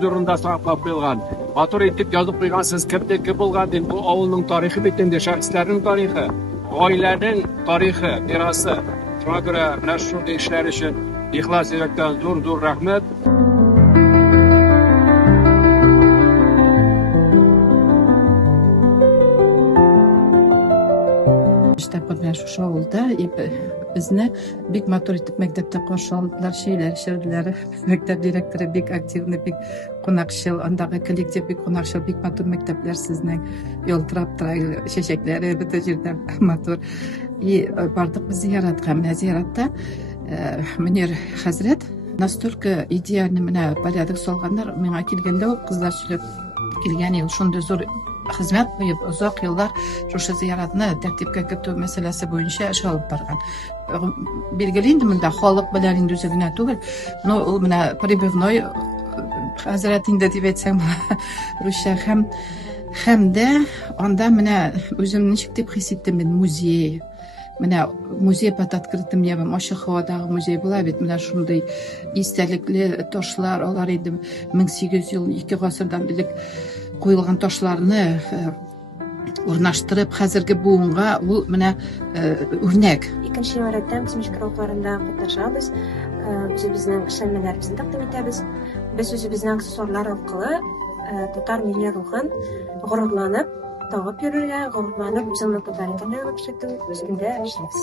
журында саклап куелган. Матур итеп язып куйгансыз, кемнеке булган ди, бу авылның тарихы бит инде, шәхесләрнең тарихы, гаиләнең тарихы, мирасы. Шуңа күрә менә шундый эшләр өчен ихлас йөрәктән зур рәхмәт. Менә шушы авылда безне бик матур итеп мәктәптә каршы алдылар, шәйләр эчерделәр. Мәктәп директоры бик активный, бик кунакчыл, андагы коллектив бик кунакчыл, бик матур мәктәпләр сезнең ялтырап тора, чәчәкләре бөтен җирдә матур. Бардык без зияратка, менә зияратта Мөнир хәзрәт настолько идеальный менә порядок салганнар. Миңа килгәндә ул кызлар сөйләп килгән, ул шундый зур хезмәт куеп, озак еллар шушы зияратны тәртипкә кертү мәсьәләсе буенча эш алып барган. Билгеле инде монда халык белән инде үзе генә түгел, но ул менә прибывной хәзрәт инде дип әйтсәм русча һәм дә анда менә үзем ничек дип хис иттем, мин музей. Менә музей под открытым небом, ачык һавадагы музей була бит, менә шундый истәлекле ташлар, алар инде 1800 ел, 2 гасырдан элек куелган ташларны урнаштырып, хәзерге буынга ул менә үрнәк. Икенче яраттан без мишкаракларында катнашабыз. Үзебезнең эшләнмәләребезне тәкъдим итәбез. Без үзебезнең аксессуарлар аркылы татар милли рухын горурланып, табып йөрергә, горурланып, үзеңнең татар икәнлегеңне күрсәтү өстендә эшләбез.